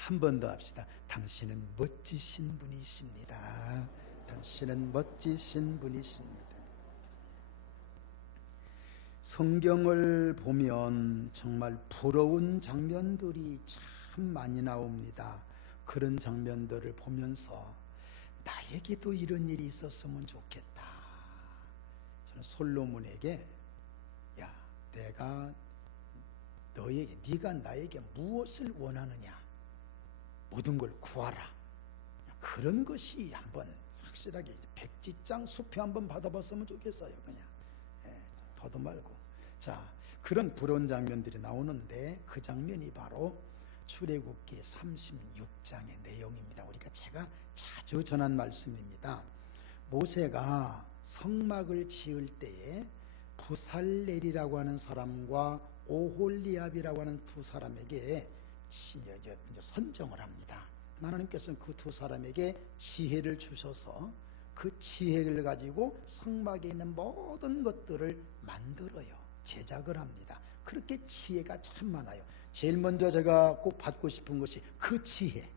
한 번 더 합시다. 당신은 멋지신 분이십니다. 당신은 멋지신 분이십니다. 성경을 보면 정말 부러운 장면들이 참 많이 나옵니다. 그런 장면들을 보면서 나에게도 이런 일이 있었으면 좋겠다. 저는 솔로몬에게 야, 네가 나에게 무엇을 원하느냐, 모든 걸 구하라. 그런 것이 한번 확실하게 백지장 수표 한번 받아봤으면 좋겠어요. 그냥 더도 말고. 자, 그런 부러운 장면들이 나오는데 그 장면이 바로 출애굽기 36장의 내용입니다. 제가 자주 전한 말씀입니다. 모세가 성막을 지을 때에 부살렐이라고 하는 사람과 오홀리압이라고 하는 두 사람에게 선정을 합니다. 하나님께서는 그 두 사람에게 지혜를 주셔서 그 지혜를 가지고 성막에 있는 모든 것들을 만들어요. 제작을 합니다. 그렇게 지혜가 참 많아요. 제일 먼저 제가 꼭 받고 싶은 것이 그 지혜.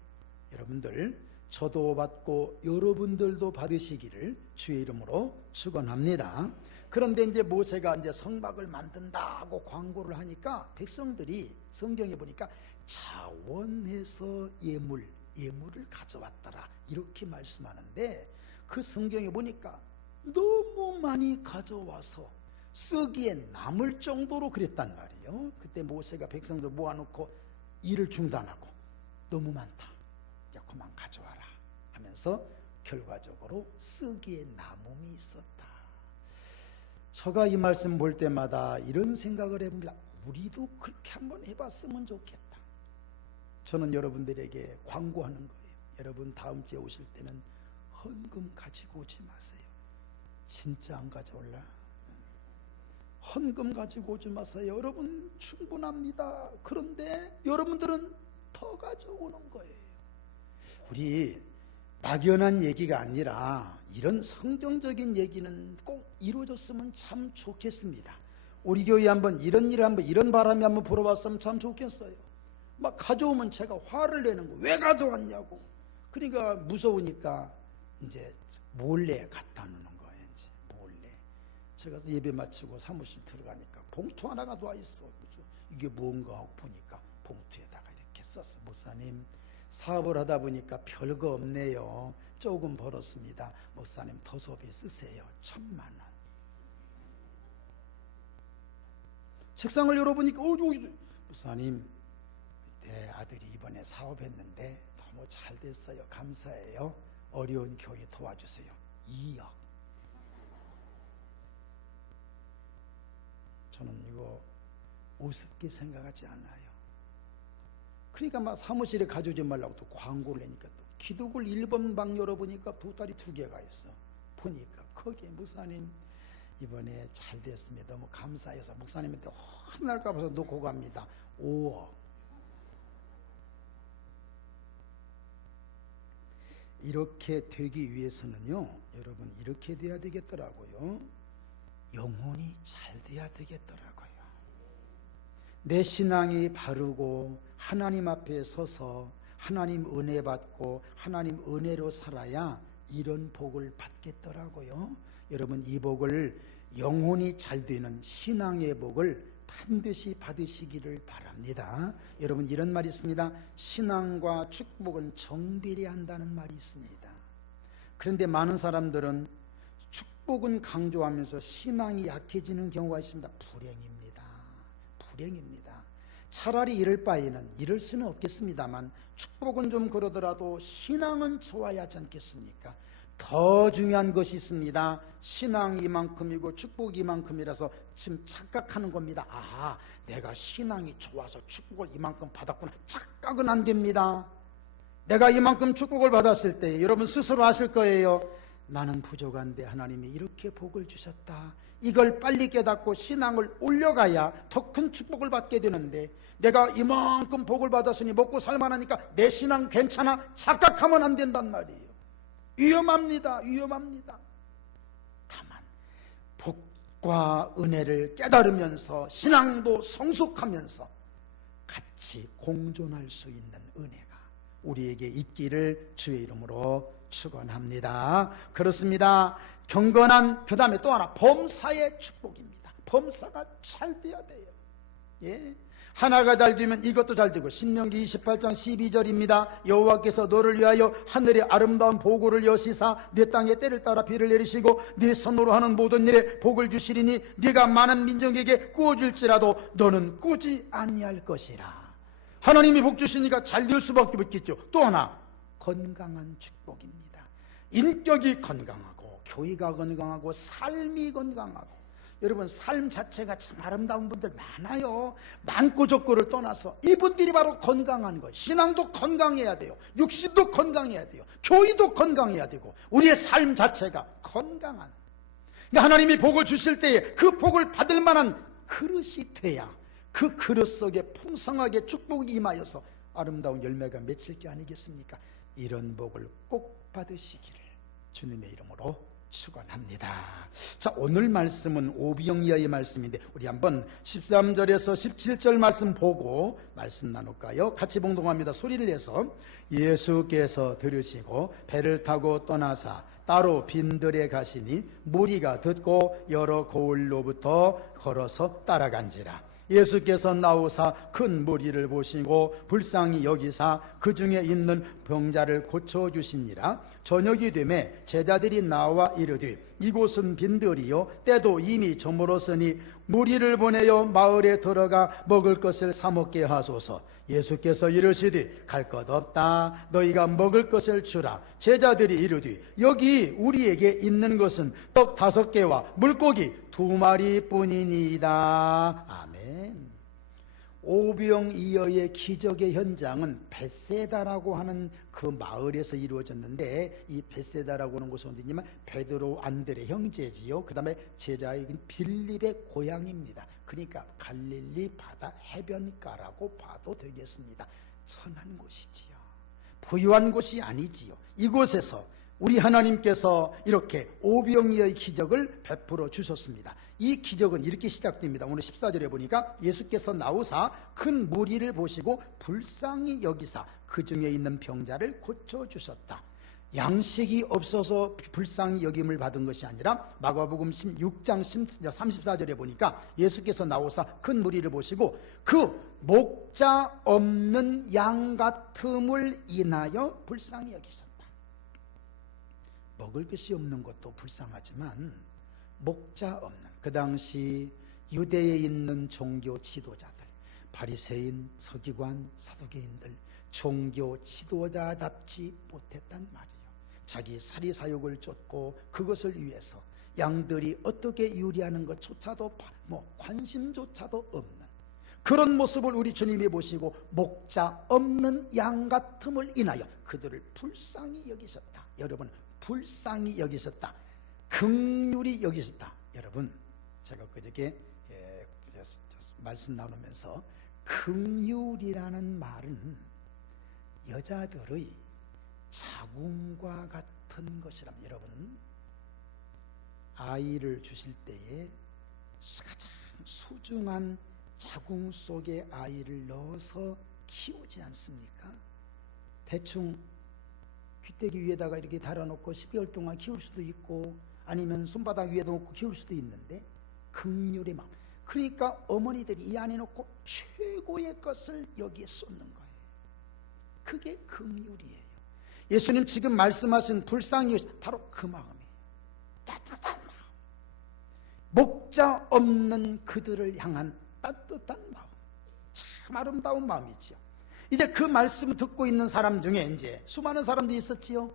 여러분들, 저도 받고 여러분들도 받으시기를 주의 이름으로 축원합니다. 그런데 이제 모세가 이제 성막을 만든다고 광고를 하니까 백성들이 성경에 보니까 자원해서 예물을 가져왔더라 이렇게 말씀하는데, 그 성경에 보니까 너무 많이 가져와서 쓰기에 남을 정도로 그랬단 말이에요. 그때 모세가 백성들 모아놓고 일을 중단하고 너무 많다, 야 그만 가져와라 하면서 결과적으로 쓰기에 남음이 있었다. 제가 이 말씀 볼 때마다 이런 생각을 해봅니다. 우리도 그렇게 한번 해봤으면 좋겠다. 저는 여러분들에게 광고하는 거예요. 여러분 다음 주에 오실 때는 헌금 가지고 오지 마세요. 진짜 안 가져올라? 헌금 가지고 오지 마세요. 여러분 충분합니다. 그런데 여러분들은 더 가져오는 거예요. 우리 막연한 얘기가 아니라 이런 성경적인 얘기는 꼭 이루어졌으면 참 좋겠습니다. 우리 교회 한번 이런 바람이 한번 불어봤으면 참 좋겠어요. 막 가져오면 제가 화를 내는 거, 왜 가져왔냐고. 그러니까 무서우니까 이제 몰래 갖다 놓는 거예요. 이제 몰래. 제가 예배 마치고 사무실 들어가니까 봉투 하나가 놔 있어. 그죠? 이게 뭔가 하고 보니까 봉투에다가 이렇게 썼어. 목사님, 사업을 하다 보니까 별거 없네요. 조금 벌었습니다. 목사님 토소비 쓰세요. 1,000만 원. 책상을 열어보니까 목사님, 내 아들이 이번에 사업했는데 너무 잘 됐어요. 감사해요. 어려운 교회 도와주세요. 2억. 저는 이거 우습게 생각하지 않아요. 그러니까 막 사무실에 가져오지 말라고 또 광고를 내니까 또 기독을 1번 방 열어보니까 도다리 2개가 있어. 보니까 거기에 목사님 이번에 잘 됐습니다. 너무 감사해서 목사님한테 혼날까 봐서 놓고 갑니다. 5억. 이렇게 되기 위해서는요, 여러분 이렇게 돼야 되겠더라고요. 영혼이 잘 돼야 되겠더라고요. 내 신앙이 바르고 하나님 앞에 서서 하나님 은혜 받고 하나님 은혜로 살아야 이런 복을 받겠더라고요. 여러분 이 복을, 영혼이 잘 되는 신앙의 복을 반드시 받으시기를 바랍니다. 여러분 이런 말이 있습니다. 신앙과 축복은 정비례한다는 말이 있습니다. 그런데 많은 사람들은 축복은 강조하면서 신앙이 약해지는 경우가 있습니다. 불행입니다. 차라리 이럴 바에는, 이럴 수는 없겠습니다만 축복은 좀 그러더라도 신앙은 좋아야 하지 않겠습니까? 더 중요한 것이 있습니다. 신앙이 이만큼이고 축복이 이만큼이라서 지금 착각하는 겁니다. 아, 내가 신앙이 좋아서 축복을 이만큼 받았구나. 착각은 안 됩니다. 내가 이만큼 축복을 받았을 때 여러분 스스로 아실 거예요. 나는 부족한데 하나님이 이렇게 복을 주셨다. 이걸 빨리 깨닫고 신앙을 올려가야 더 큰 축복을 받게 되는데, 내가 이만큼 복을 받았으니 먹고 살만하니까 내 신앙 괜찮아? 착각하면 안 된단 말이에요. 위험합니다. 다만 복과 은혜를 깨달으면서 신앙도 성숙하면서 같이 공존할 수 있는 은혜가 우리에게 있기를 주의 이름으로 축원합니다. 그렇습니다. 경건한, 그 다음에 또 하나 범사의 축복입니다. 범사가 잘 돼야 돼요. 예. 하나가 잘 되면 이것도 잘 되고, 신명기 28장 12절입니다. 여호와께서 너를 위하여 하늘의 아름다운 보고를 여시사 네 땅에 때를 따라 비를 내리시고 네 손으로 하는 모든 일에 복을 주시리니 네가 많은 민족에게 꾸어줄지라도 너는 꾸지 아니할 것이라. 하나님이 복 주시니까 잘 될 수밖에 없겠죠. 또 하나, 건강한 축복입니다. 인격이 건강하고 교회가 건강하고 삶이 건강하고. 여러분, 삶 자체가 참 아름다운 분들 많아요. 많고 적고를 떠나서 이분들이 바로 건강한 거예요. 신앙도 건강해야 돼요. 육신도 건강해야 돼요. 교회도 건강해야 되고, 우리의 삶 자체가 건강한. 그러니까 하나님이 복을 주실 때에 그 복을 받을 만한 그릇이 돼야 그 그릇 속에 풍성하게 축복이 임하여서 아름다운 열매가 맺힐 게 아니겠습니까? 이런 복을 꼭 받으시기를 주님의 이름으로 축원합니다. 자, 오늘 말씀은 오병이어의 말씀인데 우리 한번 13절에서 17절 말씀 보고 말씀 나눌까요? 같이 봉독합니다. 소리를 내서. 예수께서 들으시고 배를 타고 떠나사 따로 빈들에 가시니 무리가 듣고 여러 고을로부터 걸어서 따라간지라. 예수께서 나오사 큰 무리를 보시고 불쌍히 여기사 그 중에 있는 병자를 고쳐주시니라. 저녁이 되매 제자들이 나와 이르되 이곳은 빈들이요 때도 이미 저물었으니 무리를 보내어 마을에 들어가 먹을 것을 사 먹게 하소서. 예수께서 이르시되 갈 것 없다. 너희가 먹을 것을 주라. 제자들이 이르되 여기 우리에게 있는 것은 떡 5개와 물고기 2마리뿐이니이다. 아멘. 오병이어의 기적의 현장은 벳세다라고 하는 그 마을에서 이루어졌는데, 이 벳세다라고 하는 곳은 어디냐면 베드로 안드레 형제지요. 그 다음에 제자인 빌립의 고향입니다. 그러니까 갈릴리 바다 해변가라고 봐도 되겠습니다. 선한 곳이지요. 부유한 곳이 아니지요. 이곳에서 우리 하나님께서 이렇게 오병이어의 기적을 베풀어 주셨습니다. 이 기적은 이렇게 시작됩니다. 오늘 14절에 보니까 예수께서 나오사 큰 무리를 보시고 불쌍히 여기사 그 중에 있는 병자를 고쳐주셨다. 양식이 없어서 불쌍히 여김을 받은 것이 아니라 마가복음 16장 34절에 보니까 예수께서 나오사 큰 무리를 보시고 그 목자 없는 양 같음을 인하여 불쌍히 여기셨다. 먹을 것이 없는 것도 불쌍하지만 목자 없는, 그 당시 유대에 있는 종교 지도자들, 바리새인, 서기관, 사두개인들, 종교 지도자답지 못했단 말이에요. 자기 사리사욕을 쫓고 그것을 위해서 양들이 어떻게 유리하는 것조차도 관심조차도 없는 그런 모습을 우리 주님이 보시고 목자 없는 양 같음을 인하여 그들을 불쌍히 여기셨다. 여러분, 불쌍히 여기셨다. 긍휼히 여기셨다. 여러분, 제가 그저께 말씀 나누면서 긍휼이라는 말은 여자들의 자궁과 같은 것이라면, 여러분 아이를 주실 때에 가장 소중한 자궁 속에 아이를 넣어서 키우지 않습니까? 대충 귀때기 위에다가 이렇게 달아놓고 12개월 동안 키울 수도 있고 아니면 손바닥 위에 놓고 키울 수도 있는데, 긍휼의 마음, 그러니까 어머니들이 이 안에 놓고 최고의 것을 여기에 쏟는 거예요. 그게 긍휼이에요. 예수님 지금 말씀하신 불쌍히 바로 그 마음이에요. 따뜻한 마음, 목자 없는 그들을 향한 따뜻한 마음, 참 아름다운 마음이죠. 이제 그 말씀을 듣고 있는 사람 중에 이제 수많은 사람들이 있었지요.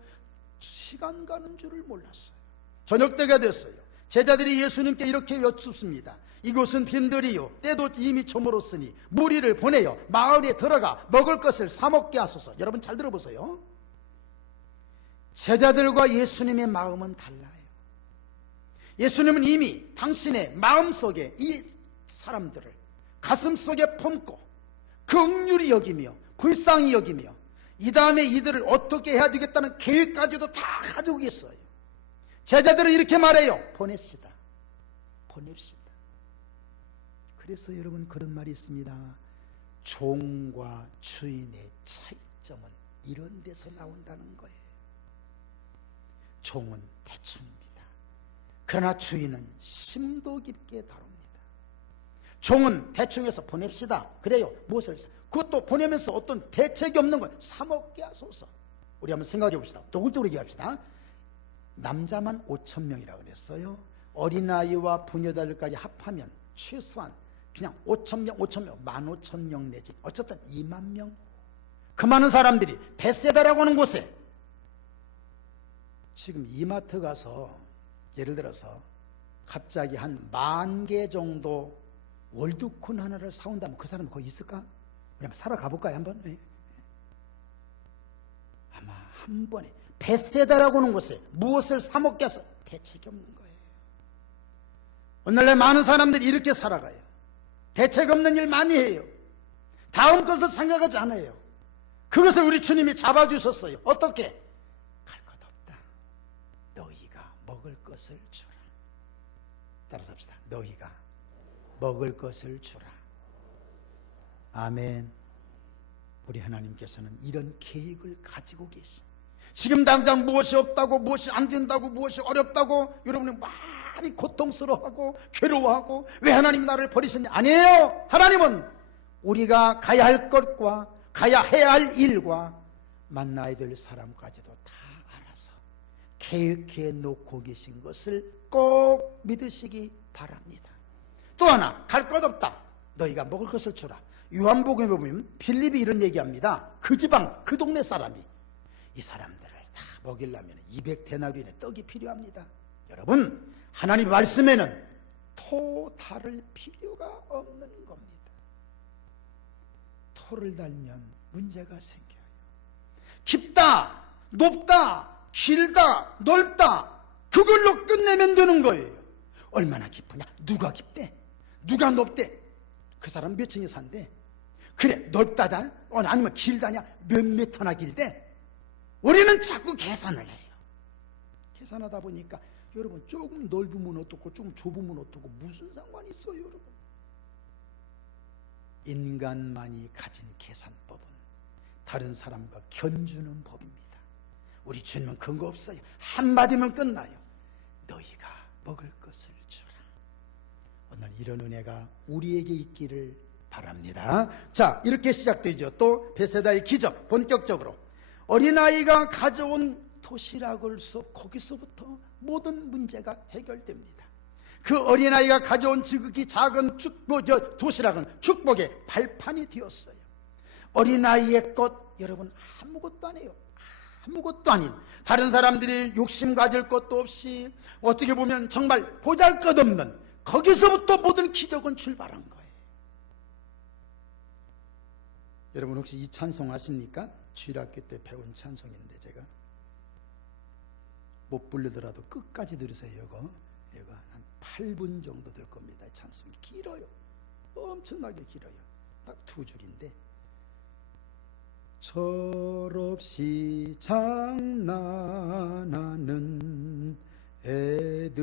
시간 가는 줄을 몰랐어요. 저녁 때가 됐어요. 제자들이 예수님께 이렇게 여쭙습니다. 이곳은 빈들이요 때도 이미 저물었으니 무리를 보내어 마을에 들어가 먹을 것을 사 먹게 하소서. 여러분 잘 들어보세요. 제자들과 예수님의 마음은 달라요. 예수님은 이미 당신의 마음속에 이 사람들을 가슴속에 품고 긍휼히 여기며 불쌍히 여기며 이 다음에 이들을 어떻게 해야 되겠다는 계획까지도 다 가지고 있어요. 제자들은 이렇게 말해요. 보냅시다. 보냅시다. 그래서 여러분 그런 말이 있습니다. 종과 주인의 차이점은 이런 데서 나온다는 거예요. 종은 대충입니다. 그러나 주인은 심도 깊게 다룹니다. 종은 대충해서 보냅시다. 그래요. 무엇을? 그것도 보내면서 어떤 대책이 없는 걸 사먹게 하소서. 우리 한번 생각해 봅시다. 노골적으로 얘기합시다. 남자만 5,000명이라고 그랬어요. 어린아이와 부녀자들까지 합하면 최소한 그냥 5,000명, 15,000명 내지 어쨌든 2만 명. 그 많은 사람들이 베세다라고 하는 곳에 지금 이마트 가서 예를 들어서 갑자기 한 10,000개 정도 월드콘 하나를 사온다면 그 사람은 거기 있을까? 우리 한번 살아가 볼까요? 한번? 네. 아마 한 번에 베세다라고 하는 곳에 무엇을 사먹게 해서 대책이 없는 거예요. 오늘날 많은 사람들이 이렇게 살아가요. 대책 없는 일 많이 해요. 다음 것을 생각하지 않아요. 그것을 우리 주님이 잡아주셨어요. 어떻게? 갈 것 없다. 너희가 먹을 것을 주라. 따라서 합시다. 너희가 먹을 것을 주라. 아멘. 우리 하나님께서는 이런 계획을 가지고 계신, 지금 당장 무엇이 없다고, 무엇이 안 된다고, 무엇이 어렵다고 여러분이 많이 고통스러워하고 괴로워하고 왜 하나님 나를 버리셨냐? 아니에요. 하나님은 우리가 가야 할 것과 가야 해야 할 일과 만나야 될 사람까지도 다 알아서 계획해 놓고 계신 것을 꼭 믿으시기 바랍니다. 또 하나, 갈 것 없다. 너희가 먹을 것을 주라. 요한복음에 보면 빌립이 이런 얘기합니다. 그 지방, 그 동네 사람이 이 사람들을 다 먹이려면 200데나리온의 떡이 필요합니다. 여러분, 하나님 말씀에는 토 다를 필요가 없는 겁니다. 토를 달면 문제가 생겨요. 깊다, 높다, 길다, 넓다, 그걸로 끝내면 되는 거예요. 얼마나 깊으냐? 누가 깊대? 누가 높대? 그 사람 몇 층에 산대? 그래, 넓다냐? 아니면 길다냐? 몇 미터나 길대? 우리는 자꾸 계산을 해요. 계산하다 보니까 여러분, 조금 넓으면 어떻고 조금 좁으면 어떻고 무슨 상관이 있어요, 여러분? 인간만이 가진 계산법은 다른 사람과 견주는 법입니다. 우리 주님은 그런 거 없어요. 한마디면 끝나요. 너희가 먹을 것을 주라. 오늘 이런 은혜가 우리에게 있기를 바랍니다. 자, 이렇게 시작되죠. 또 베세다의 기적, 본격적으로 어린아이가 가져온 도시락을 써 거기서부터 모든 문제가 해결됩니다. 그 어린아이가 가져온 지극히 작은 도시락은 축복의 발판이 되었어요. 어린아이의 것, 여러분, 아무것도 아니에요. 아무것도 아닌, 다른 사람들이 욕심 가질 것도 없이 어떻게 보면 정말 보잘것없는, 거기서부터 모든 기적은 출발한 거예요. 여러분 혹시 이 찬송 아십니까? 주일학교 때 배운 찬송인데 제가 못 부르더라도 끝까지 들으세요. 이거 한 8분 정도 될 겁니다. 이 찬송이 길어요. 엄청나게 길어요. 딱 2줄인데, 철없이 장난하는 애들이지만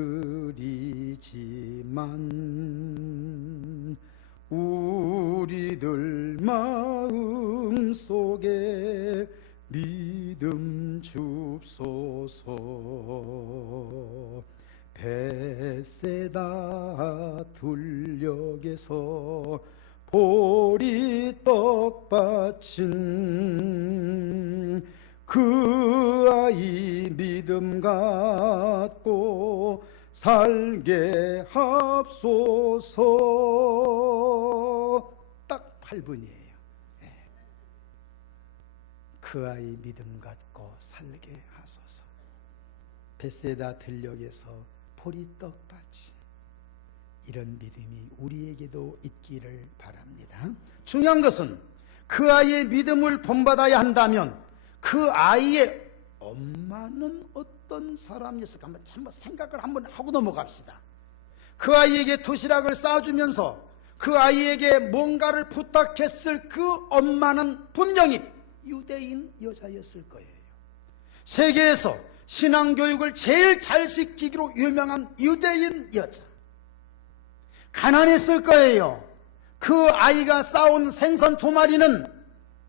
우리들 마음 속에 믿음 줍소서. 베세다 둘역에서 보리떡 바친 그 아이 믿음 갖고 살게 합소서. 딱 8분이에요. 그 아이 믿음 갖고 살게 하소서. 베세다 들녘에서 보리떡 바친 이런 믿음이 우리에게도 있기를 바랍니다. 중요한 것은 그 아이의 믿음을 본받아야 한다면 그 아이의 엄마는 어떤 사람이었을까 한번 생각을 한번 하고 넘어갑시다. 그 아이에게 도시락을 싸주면서 그 아이에게 뭔가를 부탁했을 그 엄마는 분명히 유대인 여자였을 거예요. 세계에서 신앙교육을 제일 잘 시키기로 유명한 유대인 여자. 가난했을 거예요. 그 아이가 싸온 생선 2마리는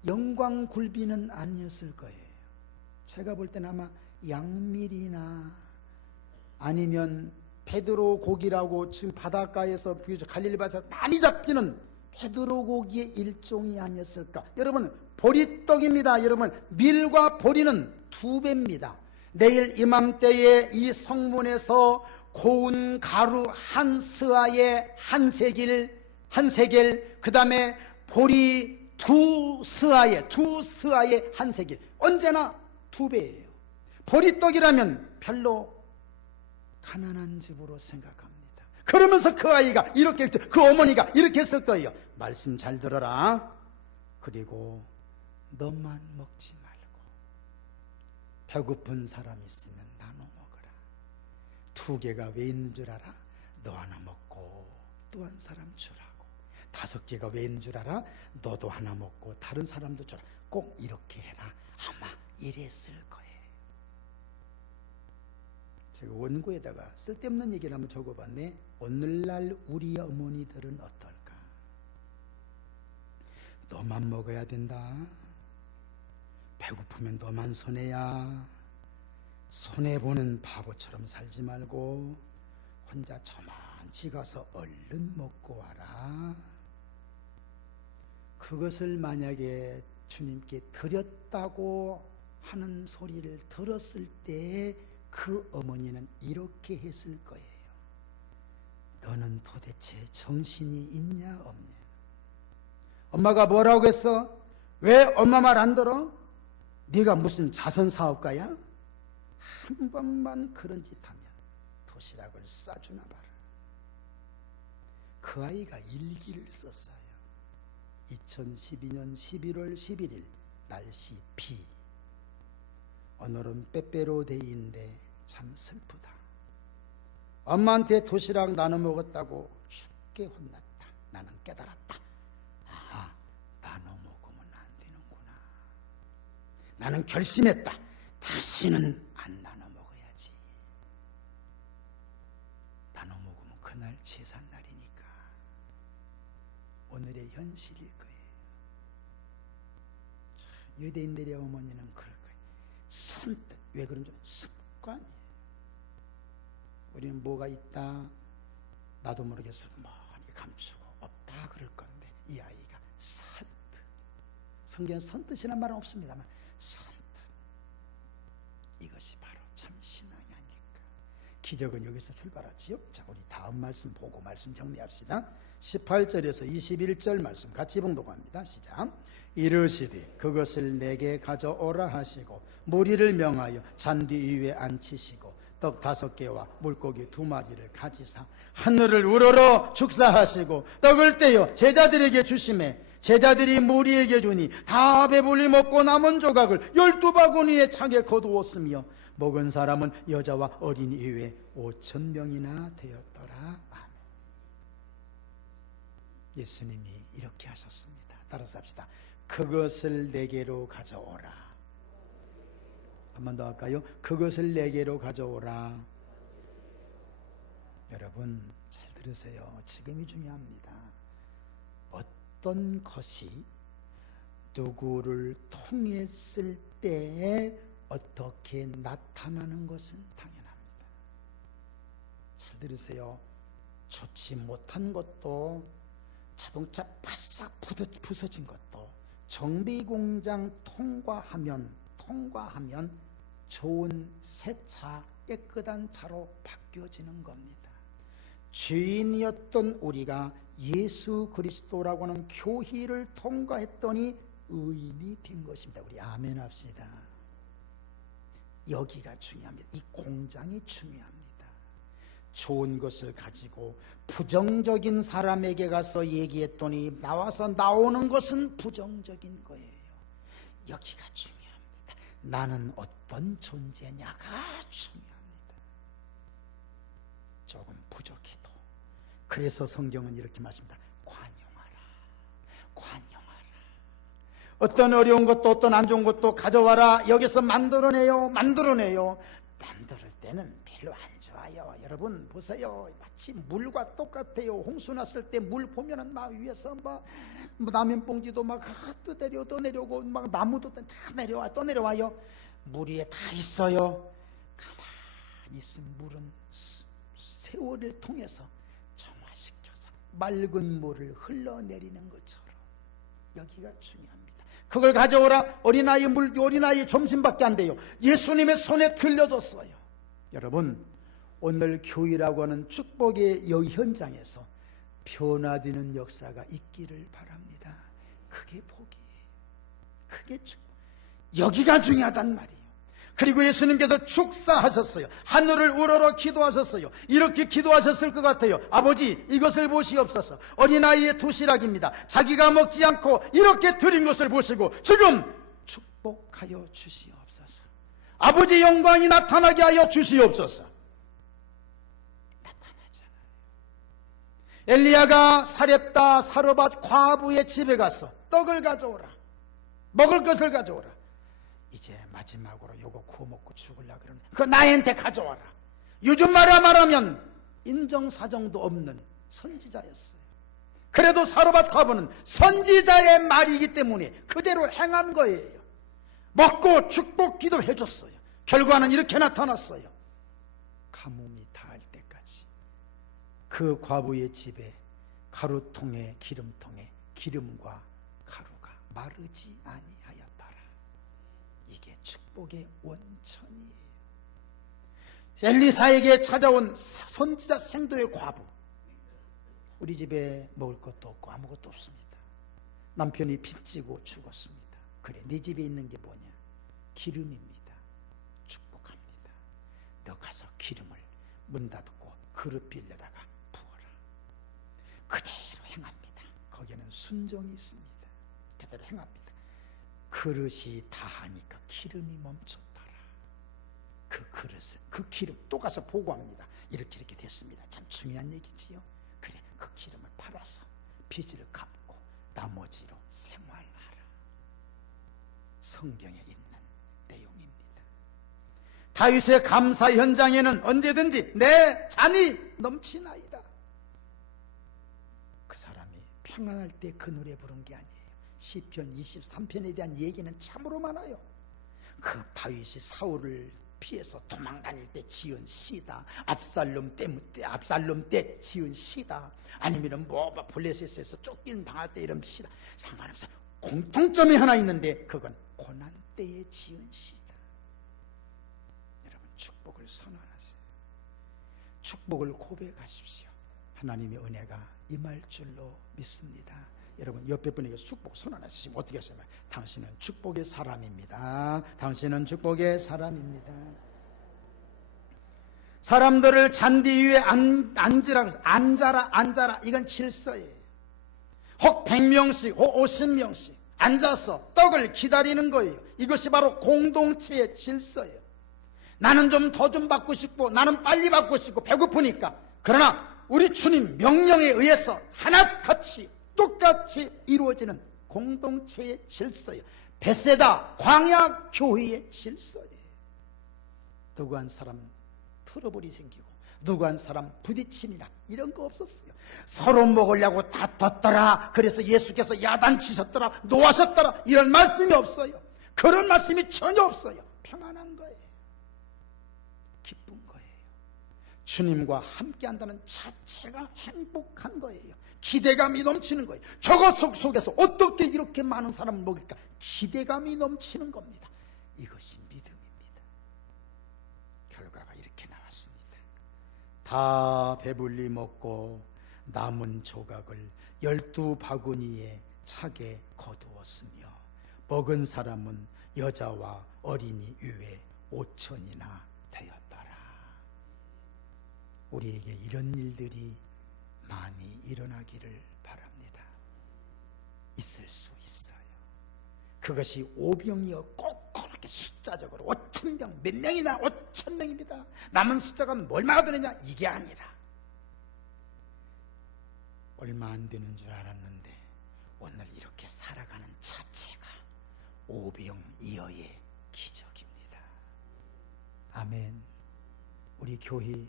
영광 굴비는 아니었을 거예요. 제가 볼 때는 아마 양밀이나 아니면 베드로 고기라고 지금 바닷가에서 갈릴리 바다에서 많이 잡히는 베드로 고기의 일종이 아니었을까. 여러분, 보리떡입니다. 여러분, 밀과 보리는 2배입니다. 내일 이맘때에 이 성문에서 고운 가루 한 스아에 한 세겔, 그 다음에 보리 2스아에 한 세겔, 언제나 2배예요. 보리떡이라면 별로 가난한 집으로 생각합니다. 그러면서 그 아이가 이렇게, 그 어머니가 이렇게 했을 거예요. 말씀 잘 들어라. 그리고 너만 먹지 말고 배고픈 사람 있으면 나눠 먹어라. 2개가 왜 있는 줄 알아? 너 하나 먹고 또 한 사람 주라고. 5개가 왜 있는 줄 알아? 너도 하나 먹고 다른 사람도 주라. 꼭 이렇게 해라. 아마 이랬을 거예요. 제가 원고에다가 쓸데없는 얘기를 한번 적어봤네. 오늘날 우리 어머니들은 어떨까? 너만 먹어야 된다. 배고프면 너만 손해야. 손해보는 바보처럼 살지 말고 혼자 저만치 가서 얼른 먹고 와라. 그것을 만약에 주님께 드렸다고 하는 소리를 들었을 때 그 어머니는 이렇게 했을 거예요. 너는 도대체 정신이 있냐 없냐? 엄마가 뭐라고 했어? 왜 엄마 말 안 들어? 네가 무슨 자선사업가야? 한 번만 그런 짓 하면 도시락을 싸주나 봐라. 그 아이가 일기를 썼어요. 2012년 11월 11일 날씨 비. 오늘은 빼빼로데이인데 참 슬프다. 엄마한테 도시락 나눠 먹었다고 쉽게 혼났다. 나는 깨달았다. 아, 나눠 먹으면 안 되는구나. 나는 결심했다. 다시는 안 나눠 먹어야지. 나눠 먹으면 그날 제삿날이니까. 오늘의 현실일 거예요. 유대인들의 어머니는 그럴 거예요. 선뜻. 왜 그런지 습관이에요. 우리는 뭐가 있다, 나도 모르겠어 많이 감추고 없다 그럴 건데, 이 아이가 선뜻, 성경에 선뜻이라는 말은 없습니다만 선뜻, 이것이 바로 참 신앙이 아닐까. 기적은 여기서 출발하지요. 자, 우리 다음 말씀 보고 말씀 정리합시다. 18절에서 21절 말씀 같이 봉독합니다. 시작. 이르시되 그것을 내게 가져오라 하시고 무리를 명하여 잔디 위에 앉히시고 떡 5개와 물고기 2마리를 가지사 하늘을 우러러 축사하시고 떡을 떼어 제자들에게 주시매 제자들이 무리에게 주니 다 배불리 먹고 남은 조각을 12바구니에 차게 거두었으며 먹은 사람은 여자와 어린이 이외에 5,000명이나 되었더라. 아멘. 예수님이 이렇게 하셨습니다. 따라서 합시다. 그것을 내게로 가져오라. 한 번 더 할까요? 그것을 내게로 가져오라. 여러분 잘 들으세요. 지금이 중요합니다. 어떤 것이 누구를 통했을 때 어떻게 나타나는 것은 당연합니다. 잘 들으세요. 좋지 못한 것도, 자동차 바싹 부서진 것도 정비공장 통과하면 좋은 새 차, 깨끗한 차로 바뀌어지는 겁니다. 죄인이었던 우리가 예수 그리스도라고 하는 교희를 통과했더니 의인이 된 것입니다. 우리 아멘 합시다. 여기가 중요합니다. 이 공장이 중요합니다. 좋은 것을 가지고 부정적인 사람에게 가서 얘기했더니 나오는 것은 부정적인 거예요. 여기가 중요합니다. 나는 어떤 존재냐가 중요합니다. 조금 부족해도. 그래서 성경은 이렇게 말씀합니다. 관용하라. 어떤 어려운 것도 어떤 안 좋은 것도 가져와라. 여기서 만들어내요. 만들 때는 별 별로 안 좋아요. 여러분 보세요. 마치 물과 똑같아요. 홍수 났을 때 물 보면은 막 위에서 막 라면 봉지도 막 떠내려 떠내려오고 막 나무도 다 내려와 또 내려와요. 물 위에 다 있어요. 가만히 있으면 물은 세월을 통해서 정화시켜서 맑은 물을 흘러내리는 것처럼 여기가 중요합니다. 그걸 가져오라. 어린아이 점심밖에 안 돼요. 예수님의 손에 들려줬어요. 여러분, 오늘 교회라고 하는 축복의 현장에서 변화되는 역사가 있기를 바랍니다. 그게 복이에요. 그게 축복. 여기가 중요하단 말이에요. 그리고 예수님께서 축사하셨어요. 하늘을 우러러 기도하셨어요. 이렇게 기도하셨을 것 같아요. 아버지, 이것을 보시옵소서. 어린아이의 도시락입니다. 자기가 먹지 않고 이렇게 드린 것을 보시고 지금 축복하여 주시옵소서. 아버지 영광이 나타나게 하여 주시옵소서. 나타나잖아요. 엘리야가 사렙다 사르밧 과부의 집에 가서 떡을 가져오라. 먹을 것을 가져오라. 이제 마지막으로 요거 구워 먹고 죽으려고 그러는 그거 나한테 가져와라. 요즘 말하면 인정사정도 없는 선지자였어요. 그래도 사르밧 과부는 선지자의 말이기 때문에 그대로 행한 거예요. 먹고 축복 기도해 줬어요. 결과는 이렇게 나타났어요. 가뭄이 닿을 때까지 그 과부의 집에 가루통에 기름통에 기름과 가루가 마르지 아니하였더라. 이게 축복의 원천이에요. 엘리사에게 찾아온 선지자 생도의 과부, 우리 집에 먹을 것도 없고 아무것도 없습니다. 남편이 빚지고 죽었습니다. 그래, 네 집에 있는 게 뭐냐? 기름입니다. 축복합니다. 너 가서 기름을 문 닫고 그릇 빌려다가 부어라. 그대로 행합니다. 거기에는 순종이 있습니다. 그대로 행합니다. 그릇이 다하니까 기름이 멈췄더라. 그 그릇을, 그 기름 또 가서 보고합니다. 이렇게 됐습니다. 참 중요한 얘기지요. 그래, 그 기름을 팔아서 빚을 갚고 나머지로 생활하라. 성경에 있는 내용입니다. 다윗의 감사 현장에는 언제든지 내 잔이 넘치나이다. 그 사람이 평안할 때 그 노래 부른 게 아니에요. 시편 23편에 대한 얘기는 참으로 많아요. 그 다윗이 사울을 피해서 도망다닐 때 지은 시다. 압살롬 때 지은 시다. 아니면 블레셋에서 쫓긴 방할 때 이런 시다. 상관없어요. 공통점이 하나 있는데 그건 고난 때에 지은 시다. 여러분, 축복을 선언하세요. 축복을 고백하십시오. 하나님의 은혜가 임할 줄로 믿습니다. 여러분, 옆에 분에게 축복 선언하시면 어떻게 하시면, 당신은 축복의 사람입니다. 당신은 축복의 사람입니다. 사람들을 잔디 위에 앉아라. 이건 질서예요. 혹 100명씩, 혹 50명씩 앉아서 떡을 기다리는 거예요. 이것이 바로 공동체의 질서예요. 나는 좀 더 좀 받고 싶고, 나는 빨리 받고 싶고, 배고프니까. 그러나 우리 주님 명령에 의해서 하나같이 똑같이 이루어지는 공동체의 질서예요. 베세다 광야 교회의 질서예요. 누구 한 사람 트러블이 생기고 누구 한 사람 부딪힘이나 이런 거 없었어요. 서로 먹으려고 다퉜더라. 그래서 예수께서 야단치셨더라, 노하셨더라, 이런 말씀이 없어요. 그런 말씀이 전혀 없어요. 평안한 거예요. 기쁜 거예요. 주님과 함께 한다는 자체가 행복한 거예요. 기대감이 넘치는 거예요. 저것 속에서 어떻게 이렇게 많은 사람을 먹일까? 기대감이 넘치는 겁니다. 이것이 믿음입니다. 결과가 이렇게 나왔습니다. 다 배불리 먹고 남은 조각을 12바구니에 차게 거두었으며 먹은 사람은 여자와 어린이 외에 5천이나 되었더라. 우리에게 이런 일들이 많이 일어나기를 바랍니다. 있을 수 있어요. 그것이 오병이어 꼭 그렇게 숫자적으로 5,000명, 몇 명이나 5,000명입니다. 남은 숫자가 얼마나 되느냐, 이게 아니라 얼마 안 되는 줄 알았는데 오늘 이렇게 살아가는 자체가 오병이어의 기적입니다. 아멘. 우리 교회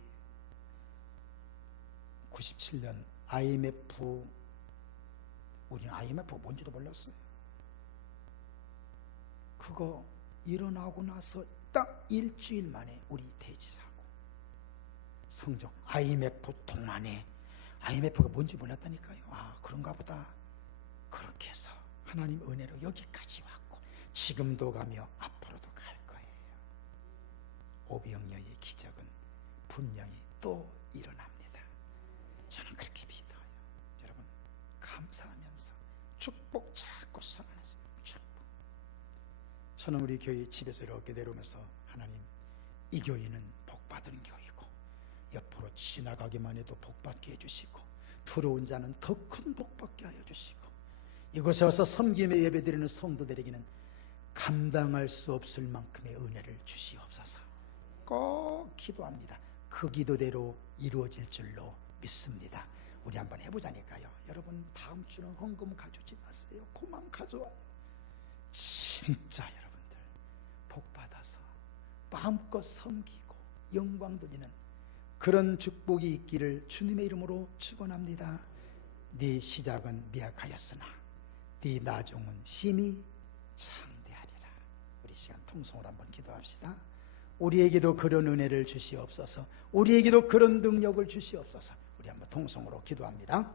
97년 IMF, 우리는 IMF가 뭔지도 몰랐어요. 그거 일어나고 나서 딱 일주일 만에 우리 대지사고 성종 IMF 동안에 IMF가 뭔지 몰랐다니까요. 아, 그런가 보다. 그렇게 해서 하나님 은혜로 여기까지 왔고 지금도 가며 앞으로도 갈 거예요. 오병이어의 기적은 분명히 또 일어납니다. 저는 그렇게 믿어요. 여러분 감사하면서 축복 자꾸 선언하세요. 축복. 저는 우리 교회 집에서 이렇게 내려오면서 하나님, 이 교회는 복받은 교회고 옆으로 지나가기만 해도 복받게 해주시고 들어온 자는 더 큰 복받게 하여 주시고 이곳에 와서 섬김의 예배드리는 성도들에게는 감당할 수 없을 만큼의 은혜를 주시옵소서. 꼭 기도합니다. 그 기도대로 이루어질 줄로 믿습니다. 우리 한번 해보자니까요. 여러분 다음 주는 헌금 가져오지 마세요. 그만 가져와요. 진짜 여러분들 복받아서 마음껏 섬기고 영광 돌리는 그런 축복이 있기를 주님의 이름으로 축원합니다. 네 시작은 미약하였으나 네 나중은 심히 창대하리라. 우리 시간 통성으로 한번 기도합시다. 우리에게도 그런 은혜를 주시옵소서. 우리에게도 그런 능력을 주시옵소서. 우리 한번 통성으로 기도합니다.